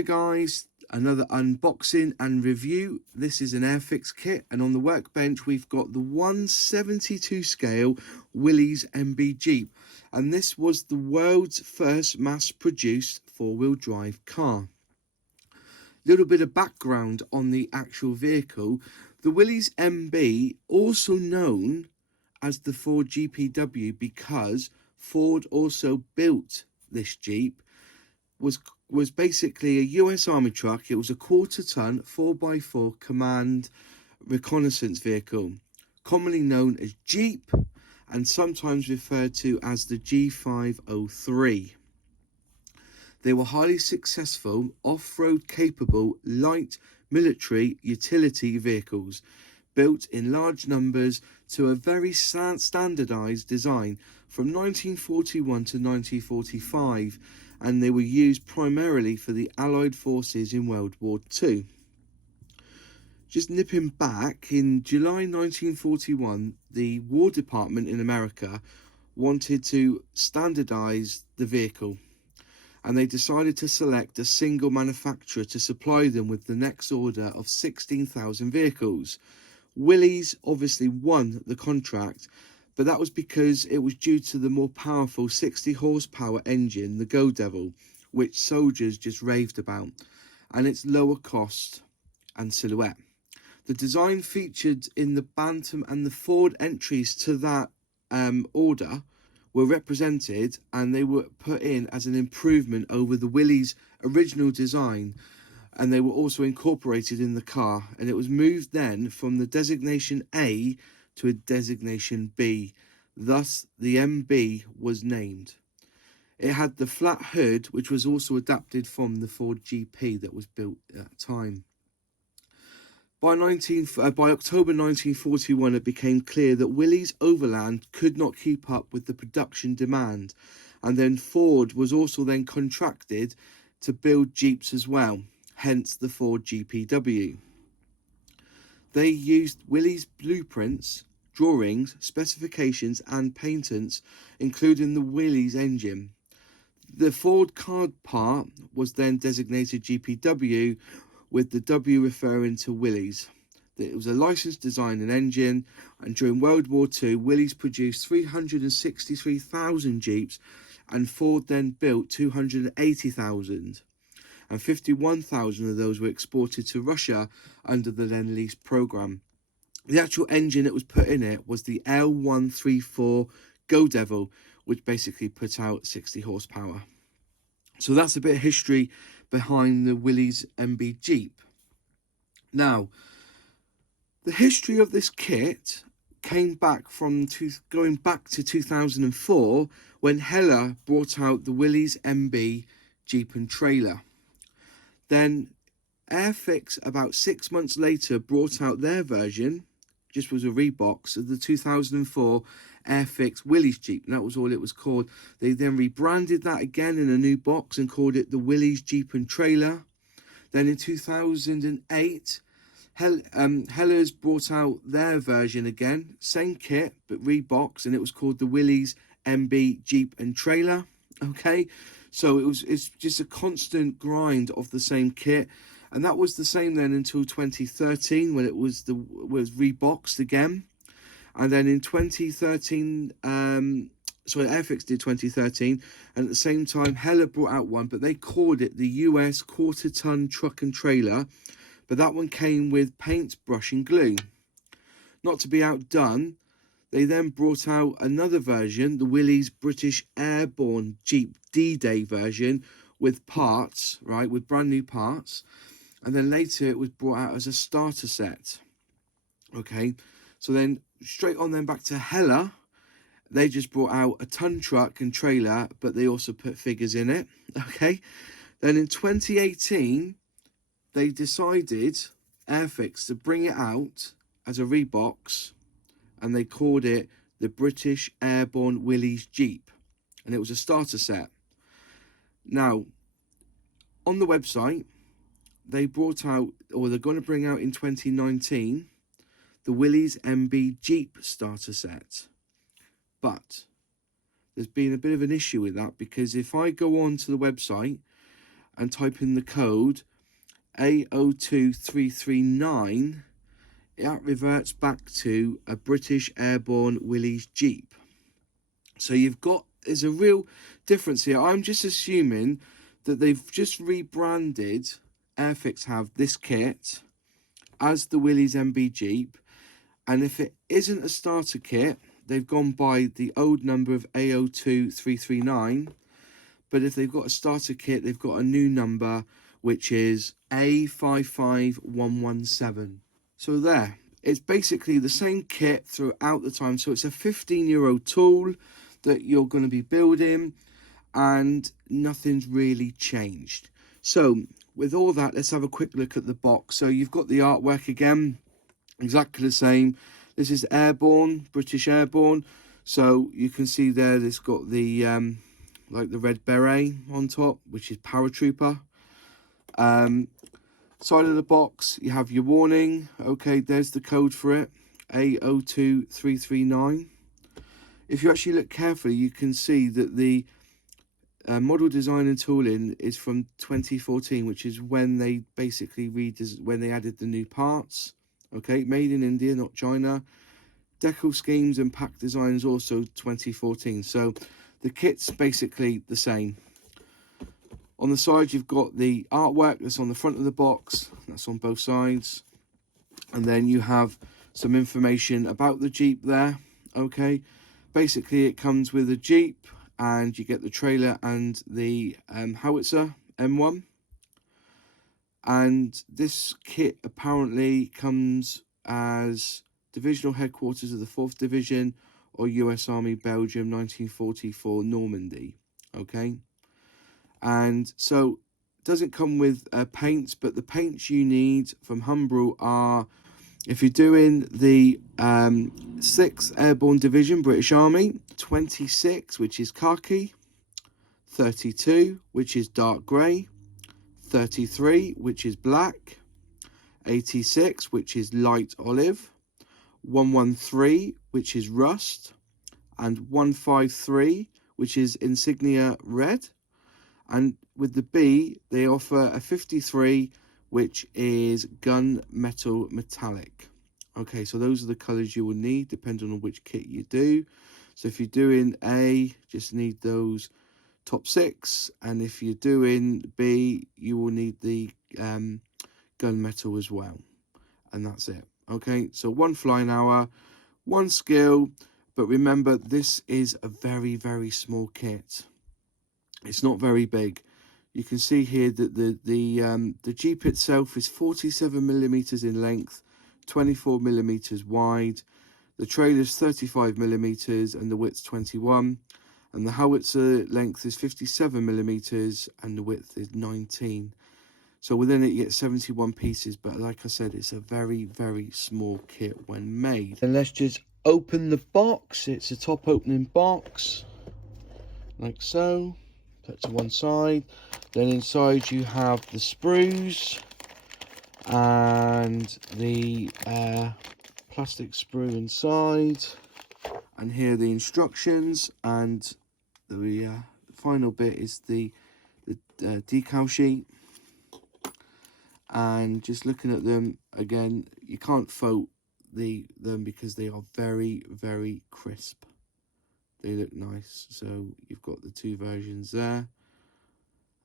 Hi guys, another unboxing and review. This is an Airfix kit, and on the workbench we've got the 1/72 scale Willys MB Jeep, and this was the world's first mass-produced four-wheel drive car. Little bit of background on the actual vehicle. The Willys MB, also known as the Ford GPW because Ford also built this Jeep, was basically a US Army truck. It was a quarter-ton 4x4 command reconnaissance vehicle, commonly known as Jeep and sometimes referred to as the G503. They were highly successful, off-road capable, light military utility vehicles, built in large numbers to a very standardized design from 1941 to 1945, and they were used primarily for the Allied forces in World War II. Just nipping back, in July 1941, the War Department in America wanted to standardize the vehicle, and they decided to select a single manufacturer to supply them with the next order of 16,000 vehicles. Willys obviously won the contract, but that was because it was due to the more powerful 60 horsepower engine, the Go Devil, which soldiers just raved about, and its lower cost and silhouette. The design featured in the Bantam and the Ford entries to that order were represented, and they were put in as an improvement over the Willys original design, and they were also incorporated in the car, and it was moved then from the designation A to a designation B. Thus the MB was named. It had the flat hood, which was also adapted from the Ford GP that was built at that time. By October 1941, it became clear that Willys Overland could not keep up with the production demand, and then Ford was also then contracted to build Jeeps as well, hence the Ford GPW. They used Willys blueprints, drawings, specifications and patents, including the Willys engine. The Ford card part was then designated GPW, with the W referring to Willys. It was a licensed design and engine, and during World War II, Willys produced 363,000 Jeeps, and Ford then built 280,000. And 51,000 of those were exported to Russia under the Lend-Lease program. The actual engine that was put in it was the L134 Go Devil, which basically put out 60 horsepower. So that's a bit of history behind the Willys MB Jeep. Now, the history of this kit came back from going back to 2004, when Heller brought out the Willys MB Jeep and trailer. Then Airfix, about 6 months later, brought out their version, just was a rebox, of the 2004 Airfix Willys Jeep, and that was all it was called. They then rebranded that again in a new box and called it the Willys Jeep and trailer. Then in 2008, Heller's brought out their version again, same kit but rebox, and it was called the Willys MB Jeep and trailer. Okay, so it's just a constant grind of the same kit, and that was the same then until 2013, when it was reboxed again. And then in 2013, Airfix did 2013, and at the same time Heller brought out one, but they called it the US quarter-ton truck and trailer, but that one came with paint, brush and glue. Not to be outdone, they then brought out another version, the Willys British Airborne Jeep D-Day version, with parts, right, with brand new parts. And then later it was brought out as a starter set. Okay, so then straight on then back to Heller. They just brought out a ton truck and trailer, but they also put figures in it. Okay, then in 2018, they decided, Airfix, to bring it out as a rebox, and they called it the British Airborne Willys Jeep, and it was a starter set. Now, on the website, they brought out, or they're going to bring out in 2019, the Willys MB Jeep starter set. But there's been a bit of an issue with that, because if I go on to the website and type in the code A02339, that reverts back to a British Airborne Willys Jeep. So there's a real difference here. I'm just assuming that they've just rebranded, Airfix have, this kit as the Willys MB Jeep. And if it isn't a starter kit, they've gone by the old number of A02339. But if they've got a starter kit, they've got a new number, which is A55117. So there, it's basically the same kit throughout the time. So it's a 15-year-old tool that you're going to be building, and nothing's really changed. So with all that, let's have a quick look at the box. So you've got the artwork again, exactly the same. This is Airborne, British Airborne. So you can see there, it's got the like the red beret on top, which is paratrooper. Side of the box, you have your warning. Okay, there's the code for it, A02339. If you actually look carefully, you can see that the model design and tooling is from 2014, which is when they basically when they added the new parts. Okay, made in India, not China. Decal schemes and pack design is also 2014. So the kit's basically the same. On the side, you've got the artwork that's on the front of the box. That's on both sides. And then you have some information about the Jeep there. Okay, basically it comes with a Jeep, and you get the trailer and the Howitzer M1. And this kit apparently comes as divisional headquarters of the 4th Division or US Army Belgium 1944 Normandy. Okay, and so it doesn't come with paints, but the paints you need from Humbrol are, if you're doing the 6th Airborne Division British Army, 26, which is khaki, 32, which is dark grey, 33, which is black, 86, which is light olive, 113, which is rust, and 153, which is Insignia red. And with the B, they offer a 53, which is Gunmetal Metallic. Okay, so those are the colours you will need, depending on which kit you do. So if you're doing A, just need those top 6, and if you're doing B, you will need the gunmetal as well, and that's it. Okay, so 1 flying hour, 1 skill, but remember, this is a very, very small kit. It's not very big. You can see here that the Jeep itself is 47mm in length, 24mm wide. The trailer is 35mm and the width's 21. And the Howitzer length is 57mm and the width is 19. So within it you get 71 pieces, but like I said, it's a very, very small kit when made. And let's just open the box. It's a top opening box, like so. Put to one side. Then inside you have the sprues and the plastic sprue inside. And here are the instructions, and the final bit is the decal sheet. And just looking at them again, you can't fault them because they are very, very crisp. They look nice. So you've got the 2 versions there.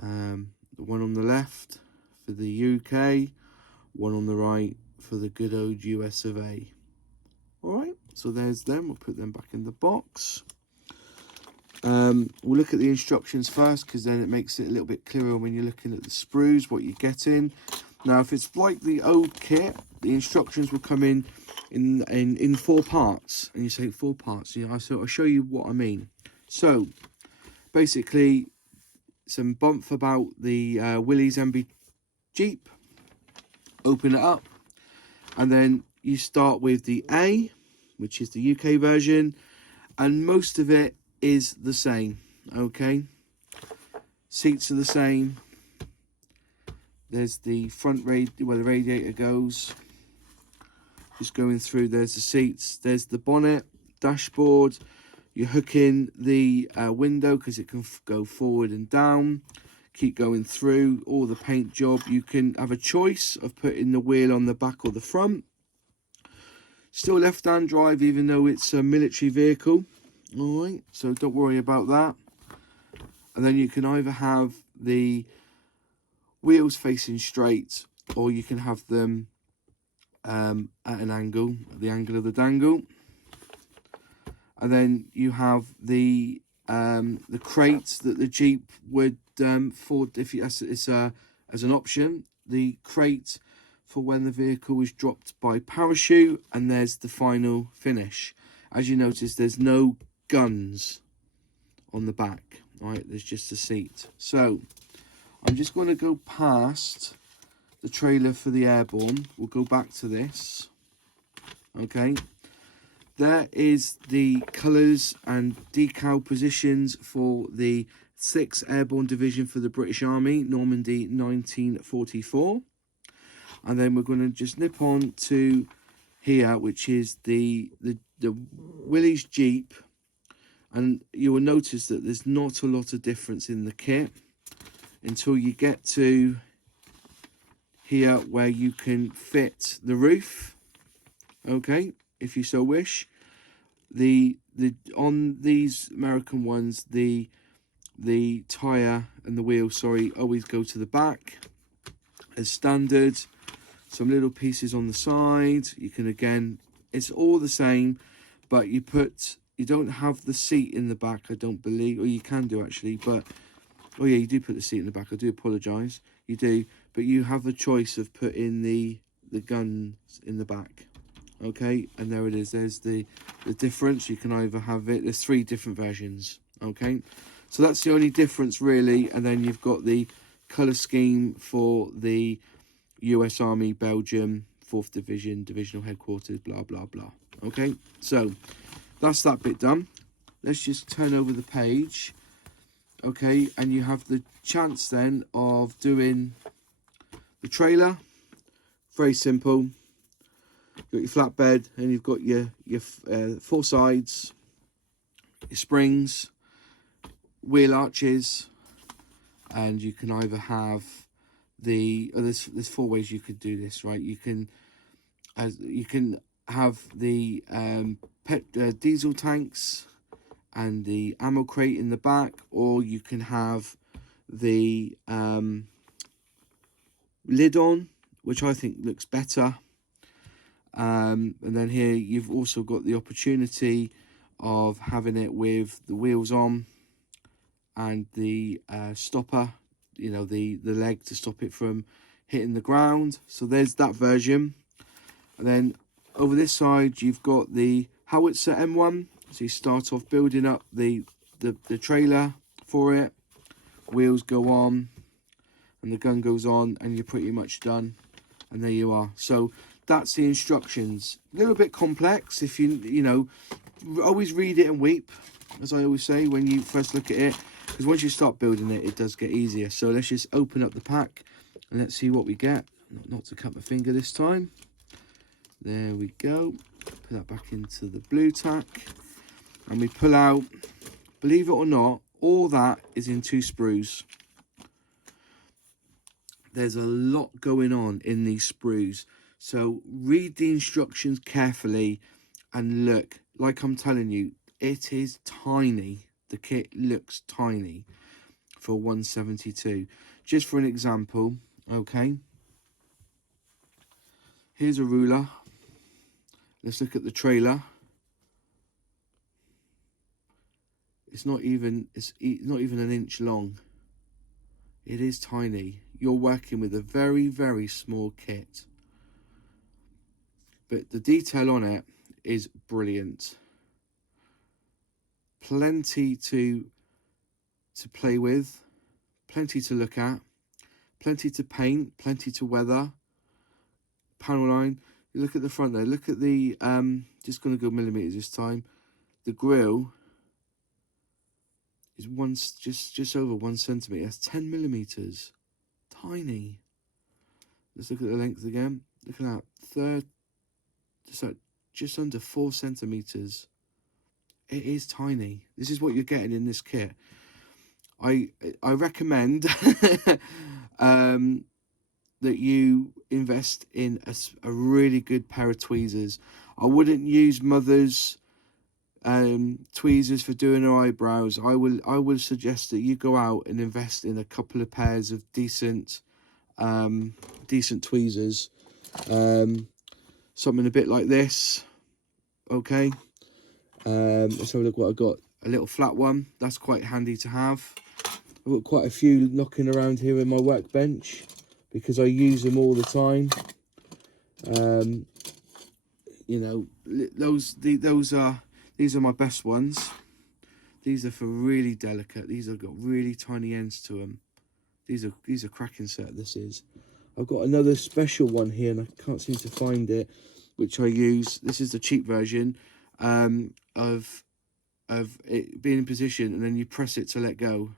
The one on the left for the UK, one on the right for the good old US of A. Alright, so there's them. We'll put them back in the box. We'll look at the instructions first, because then it makes it a little bit clearer when you're looking at the sprues, what you're getting. Now, if it's like the old kit, the instructions will come in 4 parts. And you say 4 parts, you know, so I'll show you what I mean. So, basically, some bump about the Willys MB Jeep. Open it up. And then you start with the A, which is the UK version. And most of it is the same, okay? Seats are the same. There's the front where the radiator goes. Just going through, there's the seats. There's the bonnet, dashboard. You hook in the window because it can go forward and down. keep going through all the paint job. You can have a choice of putting the wheel on the back or the front. Still left-hand drive, even though it's a military vehicle. All right, so don't worry about that. And then you can either have the wheels facing straight, or you can have them at an angle, the angle of the dangle. And then you have the crates that the Jeep would Ford, if it's as an option, the crate for when the vehicle is dropped by parachute, and there's the final finish. As you notice, there's no guns on the back. All right, there's just a seat. So I'm just going to go past the trailer for the Airborne. We'll go back to this. Okay, there is the colours and decal positions for the 6th Airborne Division for the British Army, Normandy 1944. And then we're going to just nip on to here, which is the Willys Jeep. And you will notice that there's not a lot of difference in the kit until you get to here, where you can fit the roof, okay, if you so wish. On these American ones, the tire and the wheel, sorry, always go to the back as standard. Some little pieces on the side. You can, again, it's all the same, but you don't have the seat in the back, I don't believe, or you can do actually, but oh yeah, you do put the seat in the back. I do apologise. You do, but you have the choice of putting the guns in the back. Okay, and there it is. There's the difference. You can either have it. There's 3 different versions. Okay, so that's the only difference really. And then you've got the colour scheme for the US Army, Belgium, 4th Division, Divisional Headquarters, blah, blah, blah. Okay, so that's that bit done. Let's just turn over the page. Okay, and you have the chance then of doing the trailer. Very simple. You've got your flatbed, and you've got your 4 sides, your springs, wheel arches, and you can either have there's 4 ways you could do this, right? You can have the diesel tanks and the ammo crate in the back, or you can have the lid on, which I think looks better. And then here you've also got the opportunity of having it with the wheels on and the stopper, you know, the leg to stop it from hitting the ground. So there's that version. And then over this side you've got the Howitzer M1. So you start off building up the trailer for it. Wheels go on and the gun goes on, and you're pretty much done. And there you are. So that's the instructions. A little bit complex. If you know, always read it and weep, as I always say when you first look at it, because once you start building it, it does get easier. So let's just open up the pack and let's see what we get. Not to cut my finger this time. There we go. Put that back into the blue tack, and we pull out, believe it or not, all that is in 2 sprues. There's a lot going on in these sprues. So read the instructions carefully and look. Like I'm telling you, it is tiny. The kit looks tiny for 172. Just for an example, okay. Here's a ruler. Let's look at the trailer. It's not even an inch long. It is tiny. You're working with a very, very small kit. But the detail on it is brilliant. Plenty to play with, plenty to look at, plenty to paint, plenty to weather. Panel line. You look at the front there. Look at the just going to go millimeters this time. The grille is just over 1 centimeter. That's 10 millimeters. Tiny. Let's look at the length again. Look at that. Just under 4 centimeters. It is tiny. This is what you're getting in this kit. I recommend that you invest in a really good pair of tweezers. I wouldn't use mother's tweezers for doing her eyebrows. I will suggest that you go out and invest in a couple of pairs of decent tweezers. Something a bit like this. Okay. Let's have a look what I've got. A little flat one. That's quite handy to have. I've got quite a few knocking around here in my workbench because I use them all the time. You know, these are my best ones. These are for really delicate. These have got really tiny ends to them. These are cracking set. This is. I've got another special one here, and I can't seem to find it, which I use. This is the cheap version of it being in position, and then you press it to let go.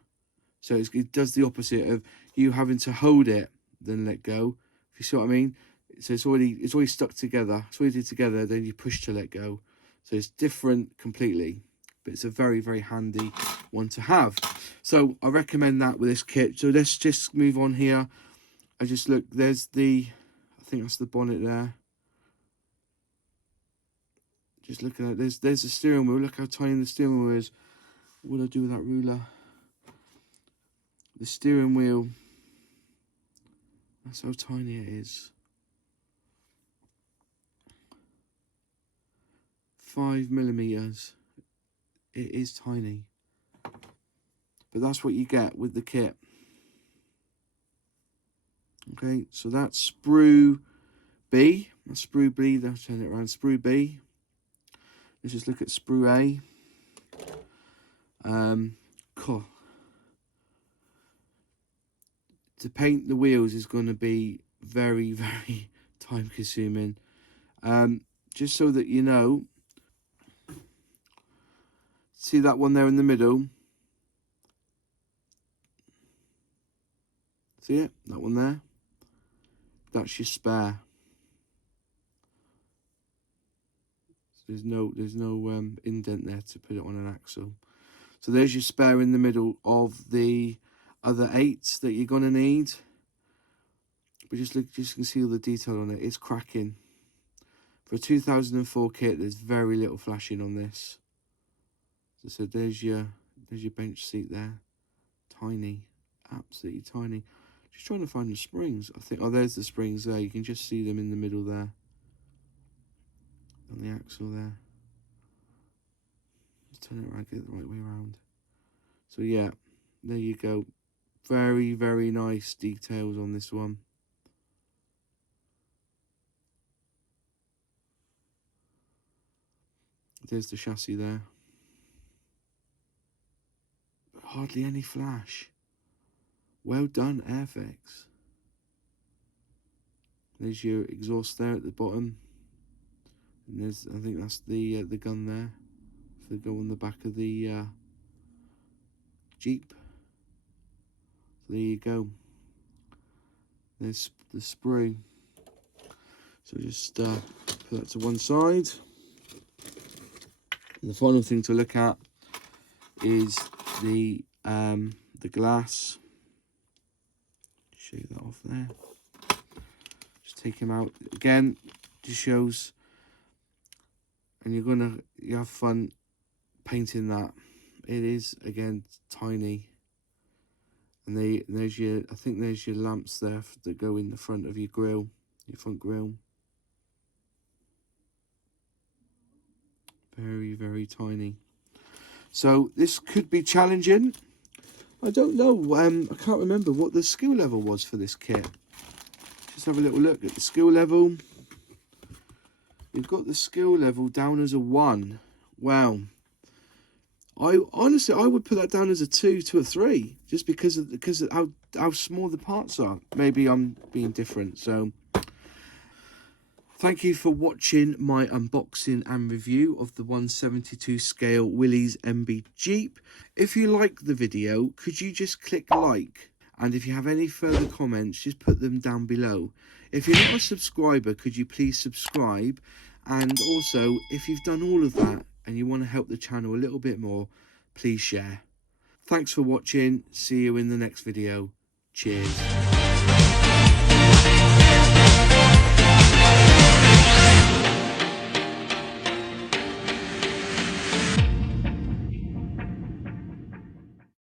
So it does the opposite of you having to hold it, then let go. If you see what I mean. So it's already stuck together. It's already together. Then you push to let go. So it's different completely, but it's a very, very handy one to have. So I recommend that with this kit. So let's just move on here. I just look. There's I think that's the bonnet there. Just looking at there's the steering wheel. Look how tiny the steering wheel is. What do I do with that ruler? The steering wheel. That's how tiny it is. 5mm. It is tiny, but that's what you get with the kit. Okay, so that's sprue B. That's sprue B. Let's turn it around. Sprue B. Let's just look at sprue A. Cool. To paint the wheels is going to be very, very time consuming. Just so that you know, see that one there in the middle? See it? That one there? That's your spare. So there's no indent there to put it on an axle. So there's your spare in the middle of the other 8 that you're gonna need. But just look, just can see all the detail on it. It's cracking. For a 2004 kit, there's very little flashing on this. So there's your bench seat there. Tiny, absolutely tiny. Just trying to find the springs. I think, oh, there's the springs there. You can just see them in the middle there. On the axle there. Just turn it around, get it the right way around. So yeah, there you go. Very, very nice details on this one. There's the chassis there. But hardly any flash. Well done, Airfix. There's your exhaust there at the bottom. And there's, I think that's the gun there. For the go on the back of the Jeep. So there you go. There's the sprue. So just put that to one side. And the final thing to look at is the glass. Show you that off there. Just take him out again. Just shows, and you have fun painting that. It is again tiny. And there's your, I think there's your lamps there that go in the front of your grille, your front grille. Very, very tiny. So this could be challenging. I don't know. I can't remember what the skill level was for this kit. Just have a little look at the skill level. We've got the skill level down as a 1. Wow. I honestly would put that down as a 2 to a 3, just because of how small the parts are. Maybe I'm being different. So thank you for watching my unboxing and review of the 1/72 scale Willys MB Jeep. If you like the video, could you just click like? And if you have any further comments, just put them down below. If you're not a subscriber, could you please subscribe? And also, if you've done all of that and you want to help the channel a little bit more, please share. Thanks for watching. See you in the next video. Cheers.